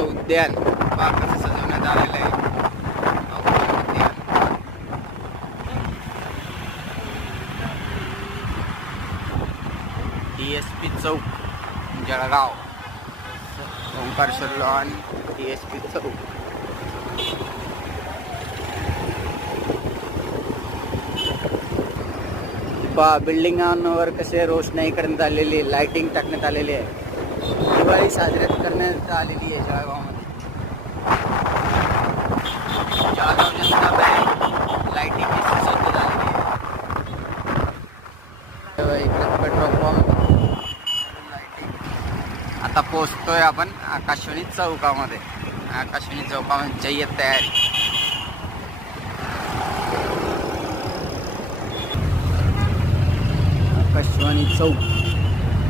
उद्यान पहा कसं सजवण्यात आलेलं आहे. उद्यान DSP चौक जळगाव, ओंकारेश्वर लॉन, DSP चौक. पहा बिल्डिंगांवर कसे रोषणाई करण्यात आलेली, लाइटिंग टाकण्यात आलेली आहे. दिवाळी साजरी करण्यात आलेली आहे जळगावमध्ये. जळगाव जनता बँक लाइटिंगची सुसज्ज झालेली आहे. इकडे पेट्रोल पंप लाइटिंग. आता पोहोचतोय आपण आकाशवाणी चौकामध्ये. आकाशवाणी चौकामध्ये जय्यत तयारी. आकाशवाणी चौक.